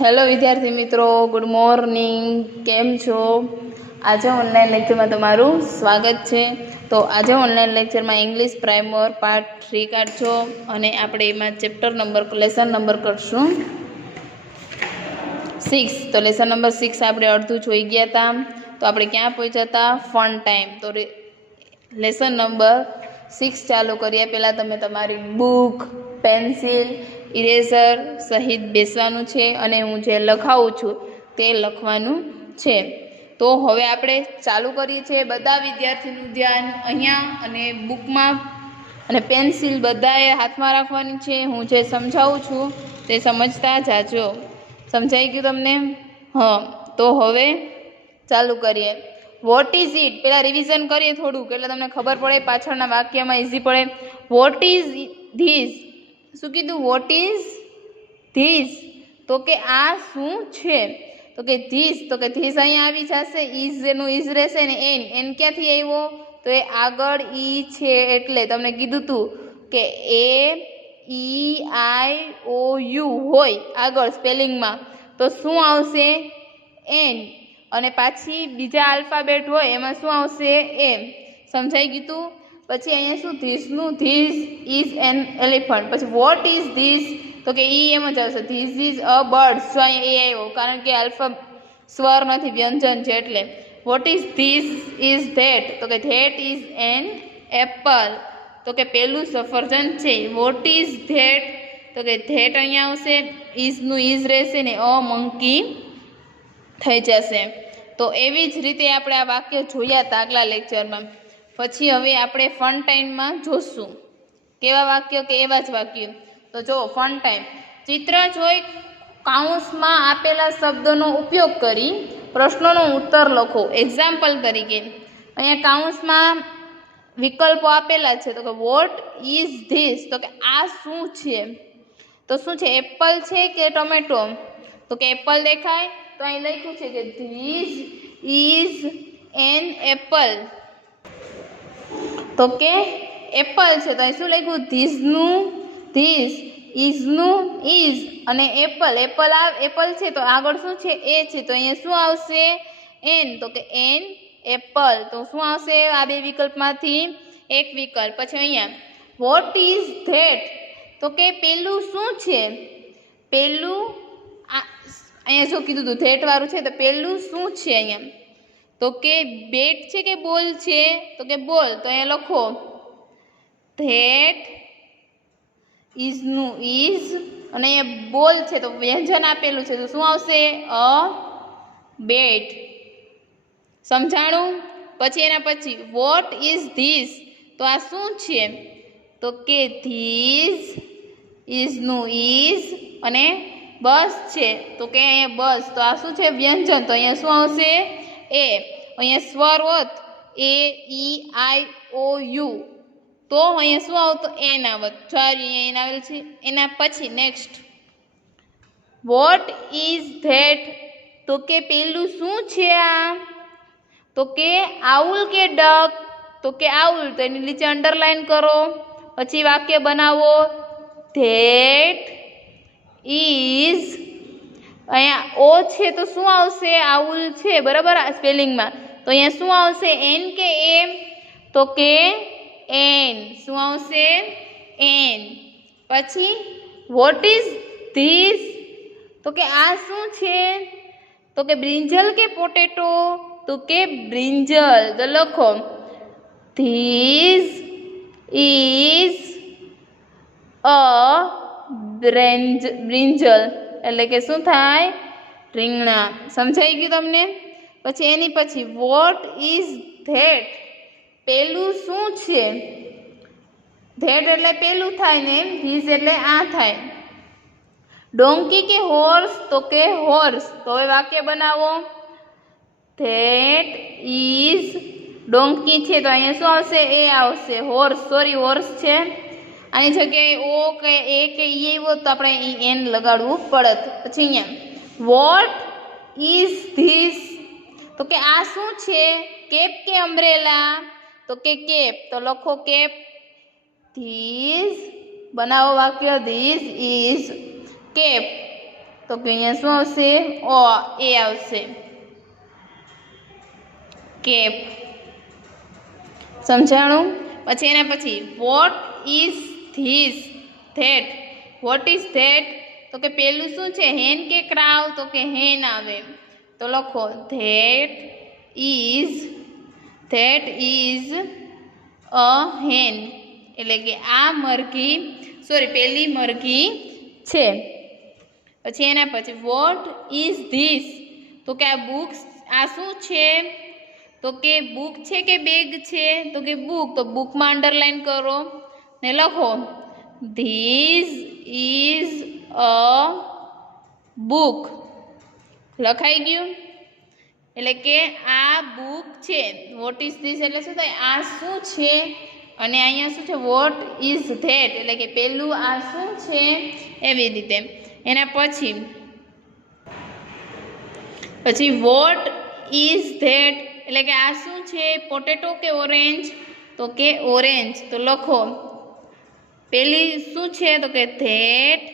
Hello વિદ્યાર્થી મિત્રો, good morning. કેમ છો? આજે ઓનલાઈન લેક્ચરમાં તમારું સ્વાગત છે. તો આજે ઓનલાઈન લેક્ચરમાં ઇંગ્લિશ પ્રાઇમર પાર્ટ 3 કાઢજો અને આપણે એમાં ચેપ્ટર નંબર લેસન નંબર કરશું 6. તો લેસન નંબર 6 આપણે અડધું જોઈ ગયા હતા. તો આપણે ક્યાં પહોંચ્યા હતા? Fun time. તો લેસન નંબર 6 ચાલુ કર્યા પહેલાં તમે તમારી બુક, પેન્સિલ, ઇરેઝર સહિત બેસવાનું છે અને હું જે લખાવું છું તે લખવાનું છે. તો હવે આપણે ચાલુ કરીએ છીએ. બધા વિદ્યાર્થીનું ધ્યાન અહીંયા અને બુકમાં અને પેન્સિલ બધાએ હાથમાં રાખવાની છે. હું જે સમજાવું છું તે સમજતા જાજો. સમજાઈ ગયું તમને? હા. તો હવે ચાલુ કરીએ. What is it? પહેલાં રિવિઝન કરીએ થોડુંક, એટલે તમને ખબર પડે, પાછળના વાક્યમાં ઇઝી પડે. Vote is this? શું કીધું? Vote is this? તો કે આ શું છે? તો કે ધીસ, તો કે ધીસ અહીંયા આવી જશે. ઇઝ એનું ઇઝ રહેશે ને એન ક્યાંથી આવ્યો? તો એ આગળ ઈ છે એટલે તમને કીધું તું કે AEIOU હોય આગળ સ્પેલિંગમાં, તો શું આવશે? એન. અને પાછી બીજા આલ્ફાબેટ હોય એમાં શું આવશે? એમ. સમજાઈ ગયું તું? પછી અહીંયા શું? ધીસનું ધીસ ઇઝ એન એલિફન્ટ. પછી વોટ ઇઝ ધીસ? તો કે ઈ એમ જ આવશે. This is a bird. જો અહીંયા એ આવ્યો કારણ કે આલ્ફા સ્વર નથી, વ્યંજન છે એટલે. Vote is this is that? તો કે ધેટ ઇઝ એન એપલ. તો કે પેલું સફરજન છે. Vote is that? તો કે ધેટ અહીંયા આવશે. ઇઝનું ઇઝ રહેશે ને અ મંકી થઈ જશે. તો એવી જ રીતે આપણે આ વાક્ય જોયા હતા આગલા લેક્ચરમાં. પછી હવે આપણે ફન ટાઈમમાં જોશું. કેવા વાક્ય કે એવા જ વાક્ય. તો જો ફન ટાઈમ. ચિત્ર જોઈ કાઉન્સમાં આપેલા શબ્દોનો ઉપયોગ કરી પ્રશ્નોનો ઉત્તર લખો. એક્ઝામ્પલ તરીકે અહીંયા કાઉન્સમાં વિકલ્પો આપેલા છે. તો કે વોટ ઇઝ ધીસ? તો કે આ શું છે? તો શું છે? એપલ છે કે ટોમેટો? તો કે એપલ દેખાય. તો અહીં લખ્યું છે કે ધીસ ઇઝ એન એપલ. તો કે એપલ છે. તો અહીં શું લખ્યું? ધીસનું ધીસ, ઇઝનું ઇઝ અને એપલ. એપલ છે તો આગળ શું છે? એ છે. તો અહીંયા શું આવશે? એન. તો કે એન એપલ. તો શું આવશે આ બે વિકલ્પમાંથી? એક વિકલ્પ. પછી અહીંયા વોટ ઇઝ ધેટ? તો કે પેલું શું છે? પેલું અહીંયા જો કીધું હતું ધેટ વાળું છે, તો પેલું શું છે અહીંયા? તો કે બેટ છે કે બોલ છે? તો કે બોલ. તો અહીંયા લખો ધેટ ઇઝનું ઇઝ અને અહીંયા બોલ છે તો વ્યંજન આપેલું છે તો શું આવશે? અ બેટ. સમજાણું? પછી એના પછી વોટ ઇઝ ધીસ? તો આ શું છે? તો કે ધીસ ઇઝનું ઇઝ અને બસ છે. તો કે અહીંયા બસ. તો આ શું છે? વ્યંજન. તો અહીંયા શું આવશે? એ. અહીંયા સ્વર હોત AEIOU, તો અહીંયા શું આવતું? એન આવત. સોરી, અહીંયા એન આવેલ છે. એના પછી નેક્સ્ટ વોટ ઇઝ ધેટ? તો કે પેલું શું છે આ? તો કે આઉલ કે ડક? તો કે આઉલ. તો એની નીચે અંડરલાઈન કરો. પછી વાક્ય બનાવો. ધેટ ઇઝ, અહીંયા ઓ છે તો શું આવશે? આઉલ છે બરાબર સ્પેલિંગમાં. તો અહીંયા શું આવશે? એન કે એમ? તો કે એન. શું આવશે? એન. પછી વોટ ઇઝ ધીસ? તો કે આ શું છે? તો કે બ્રિંજલ કે પોટેટો? તો કે બ્રિંજલ. તો લખો ધીસ ઇઝ અ બ્રિંજલ. એટલે કે શું થાય? રીંગણા. સમજાઈ ગયું તમને? પછી એની પછી વોટ ઇઝ ધેટ? પેલું શું છે? ધેટ એટલે પેલું થાય ને, ધીસ એટલે આ થાય. ડોંકી કે હોર્સ? તો કે હોર્સ. તો હવે વાક્ય બનાવો. ધેટ ઇઝ ડોંકી છે તો અહીંયા શું આવશે? એ આવશે. હોર્સ, સોરી હોર્સ છે. આની જગ્યાએ ઓ કે એ કે ઈ આવ્યો તો આપણે એન લગાડવું પડત. પછી અહીંયા વોટ ઇઝ ધીસ? તો કે આ શું છે? કેપ કે અમ્બ્રેલા? તો કે કેપ. તો લખો કેપ. ધીસ બનાવો વાક્ય. This is cap. તો કે અહીંયા શું આવશે અ એ આવશે કેપ સમજાણું પછી એના પછી vote is this that vote is that તો કે પેલું શું છે હેન કે ક્રાઉ તો કે હેન આવે તો લખો ધેટ ઇઝ અ હેન એટલે કે આ મરઘી પેલી મરઘી છે પછી એના પછી વોટ ઇઝ ધીસ તો કે આ બુક્સ આ શું છે તો કે બુક છે કે બેગ છે તો કે બુક તો બુકમાં અંડરલાઈન કરો ને લખો ધીસ ઇઝ અ બુક લખાઈ ગયું એટલે કે આ બુક છે વોટ ઇઝ ધીસ એટલે શું થાય આ શું છે અને અહીંયા શું છે વોટ ઇઝ ધેટ એટલે કે પેલું આ શું છે એવી રીતે એના પછી વોટ ઇઝ ધેટ એટલે કે આ શું છે પોટેટો કે ઓરેન્જ તો કે ઓરેન્જ તો લખો પેલી શું છે તો કે ધેટ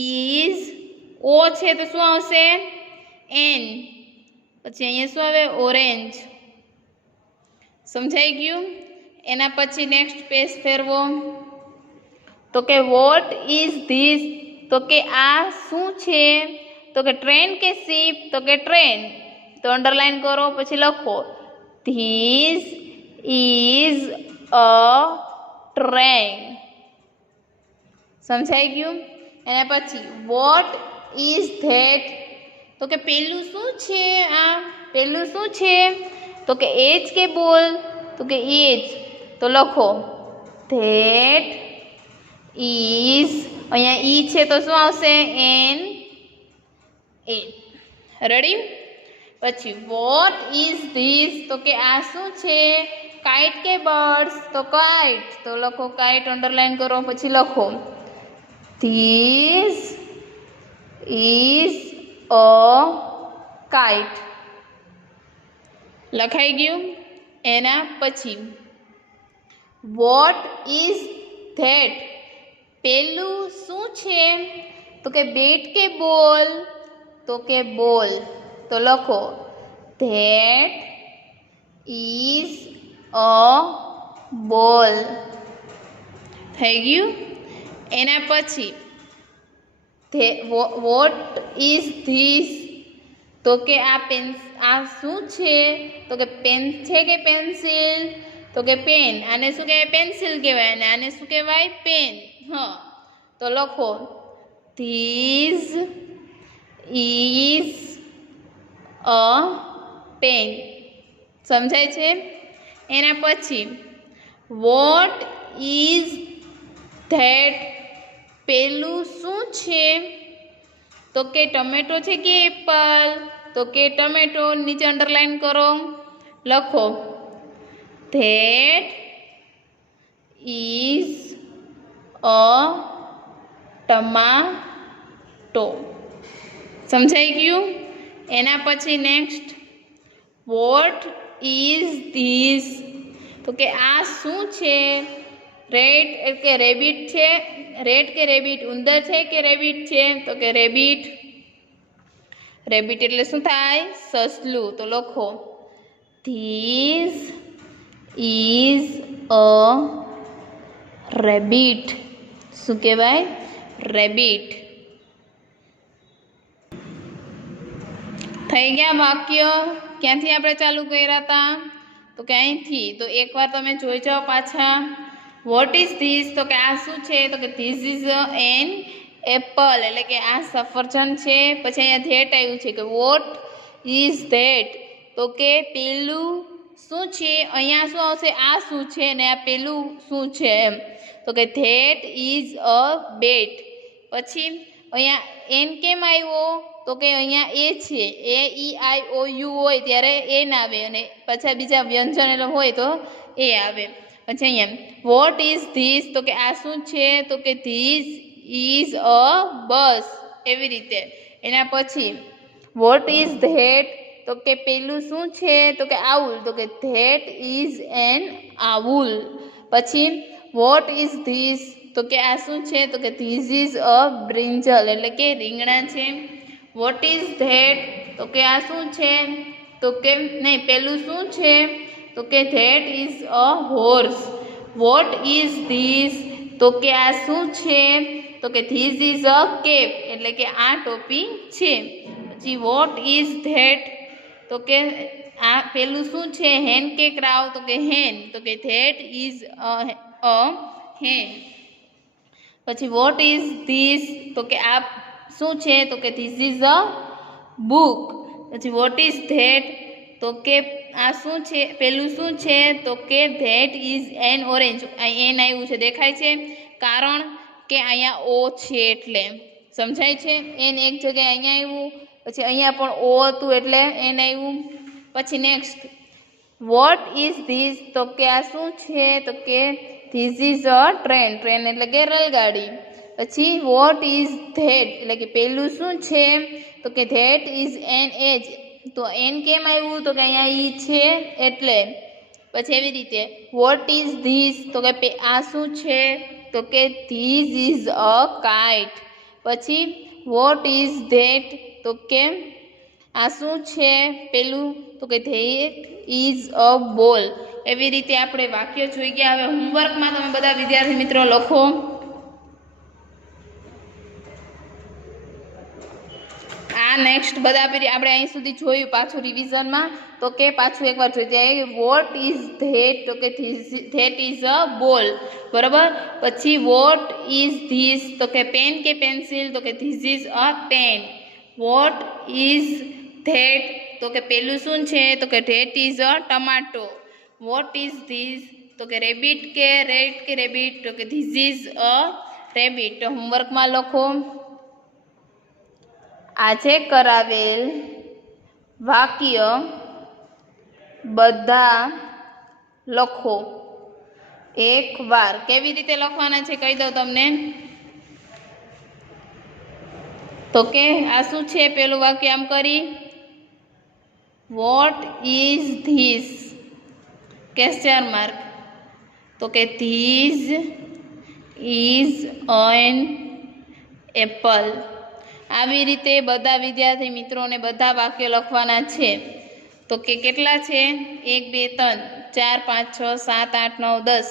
ઇઝ ઓ છે તો શું આવશે એન પછી અહીંયા શું આવે ઓરેન્જ સમજાઈ ગયું એના પછી નેક્સ્ટ પેજ ફેરવો તો કે વોટ ઇઝ ધીસ તો કે આ શું છે તો કે ટ્રેન કે શિપ તો કે ટ્રેન તો અંડરલાઈન કરો પછી લખો ધીસ ઇઝ અ ટ્રેન સમજાઈ ગયું એના પછી વોટ ઇઝ ધેટ તો કે પેલું શું છે આ પેલું શું છે તો કે એજ કે બોલ તો કે એજ તો લખો ધેટ ઇઝ અહીંયા ઈ છે તો શું આવશે એન એ રેડી પછી વોટ ઇઝ ધીસ તો કે આ શું છે કાઇટ કે બર્ડ્સ તો કાઇટ તો લખો કાઇટ અંડરલાઈન કરો પછી લખો ધીસ ઇઝ અ કાઇટ લખાઈ ગયું એના પછી વોટ ઇઝ ધેટ પેલું શું છે તો કે બેટ કે બોલ તો કે બોલ તો લખો ધેટ ઇઝ અ બોલ થઈ ગયું એના પછી વોટ ઇઝ ધીસ તો કે આ શું છે તો કે પેન છે કે પેન્સિલ તો કે પેન આને શું કહેવાય પેન્સિલ કહેવાય અને આને શું કહેવાય પેન તો લખો ધીસ ઇઝ અ પેન સમજાય છે એના પછી વોટ ઇઝ ધેટ પેલું શું છે તો કે ટમેટો છે કે એપલ તો કે ટમેટો નીચે અંડરલાઈન કરો લખો ધેટ ઇઝ અ ટમાટો સમજાઈ ગયું એના પછી નેક્સ્ટ વોટ ઇઝ ધીસ તો કે આ શું છે રેટ કે રેબિટ છે રેટ કે રેબિટ ઉંદર છે કે રેબિટ છે તો કે રેબિટ રેબિટ એટલે શું થાય સસલું તો લખો ધીસ ઇઝ અ રેબિટ શું કહેવાય રેબિટ થઈ ગયા વાક્ય ક્યાંથી આપણે ચાલુ કર્યા હતા તો કે અહીંથી તો એકવાર તમે જોઈ જાઓ પાછા વોટ ઇઝ ધીસ તો કે આ શું છે તો કે ધીસ ઇઝ એન એપલ એટલે કે આ સફરજન છે પછી અહીંયા ધેટ આવ્યું છે કે વોટ ઇઝ ધેટ તો કે પેલું શું છે અહીંયા શું આવશે આ શું છે ને આ પેલું શું છે એમ તો કે ધેટ ઇઝ અ બેટ પછી અહીંયા એન કેમ આવ્યો તો કે અહીંયા એ છે એ ઈ આઈ ઓ યુ હોય ત્યારે એન આવે અને પાછા બીજા વ્યંજન હોય તો એ આવે પછી અહીંયા વોટ ઇઝ ધીસ તો કે આ શું છે તો કે ધીસ ઇઝ અ બસ એવી રીતે એના પછી વોટ ઇઝ ધેટ તો કે પેલું શું છે તો કે આઉલ તો કે ધેટ ઇઝ એન આઉલ પછી વોટ ઇઝ ધીસ તો કે આ શું છે? તો કે ધીસ ઇઝ અ બ્રિંજલ એટલે કે રીંગણા છે. Vote is that? તો કે આ શું છે? તો કે નહીં, પેલું શું છે? તો કે that is a horse. Vote is this? તો કે આ શું છે? તો કે ધીસ ઇઝ અ કેપ એટલે કે આ ટોપી છે. પછી વોટ ઇઝ ધેટ? તો કે આ પેલું શું છે? હેન કે ક્રાઉ? તો કે હેન. તો કે ધેટ ઇઝ અ હેન. પછી વોટ ઇઝ ધીસ? તો કે આ શું છે? તો કે ધીસ ઇઝ અ બુક. પછી વોટ ઇઝ ધેટ? તો કે આ શું છે? પેલું શું છે? તો કે ધેટ ઇઝ એન ઓરેન્જ. અહીં એન આવ્યું છે દેખાય છે, કારણ કે અહીંયા ઓ છે એટલે. સમજાય છે? એન એક જગ્યાએ અહીંયા આવ્યું, પછી અહીંયા પણ ઓ હતું એટલે એન આવ્યું. પછી નેક્સ્ટ વોટ ઇઝ ધીસ? તો કે આ શું છે? તો કે this is a train. Train એટલે કે રેલગાડી. પછી વોટ ઇઝ ધેટ? એટલે કે પેલું શું છે? તો કે ધેટ ઇઝ એન એજ. તો એન કેમ આવ્યું? તો કે અહીંયા ઈ છે એટલે. પછી એવી રીતે વોટ ઇઝ ધીસ? તો કે આ શું છે? તો કે ધીસ ઇઝ અ કાઇટ. પછી વોટ ઇઝ ધેટ? તો કે આ શું છે? પેલું તો કે ધેટ ઇઝ અ બોલ. એવી રીતે આપણે વાક્ય જોઈ ગયા. હવે હોમવર્કમાં તમે બધા વિદ્યાર્થી મિત્રો લખો. આ નેક્સ્ટ બધા આપણે અહીં સુધી જોયું પાછું રિવિઝનમાં. તો કે પાછું એકવાર જોઈ જાય. Vote is that? તો કે ધેટ ઇઝ અ બોલ. બરાબર. પછી વોટ ઇઝ ધીસ? તો કે પેન કે પેન્સિલ? તો કે this is a pen. What is that? તો કે પેલું શું છે? તો કે that is a tomato. What is this? તો કે રેબિટ કે રેટ કે રેબિટ? તો કે ધીસ ઇઝ અ રેબિટ. તો હોમવર્કમાં લખો. આજે કરાવેલ વાક્ય બધા લખો એકવાર. કેવી રીતે લખવાના છે કહી દઉં તમને. તો કે આ શું છે? પેલું વાક્ય આમ કરી vote is this? Question mark. તો કે ધીસ ઇઝ એન એપલ. આવી રીતે બધા વિદ્યાર્થી મિત્રોને બધા વાક્ય લખવાના છે. તો કે કેટલા છે? 1 2 3 4 5 6 7 8 9 10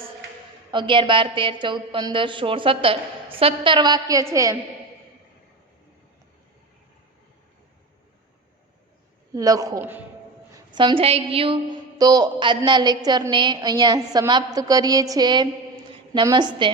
11 12 13 14 15 16 17 વાક્ય છે. લખો. સમજાઈ ગયું? તો આજના લેક્ચરને અહીંયા સમાપ્ત કરીએ છીએ. નમસ્તે.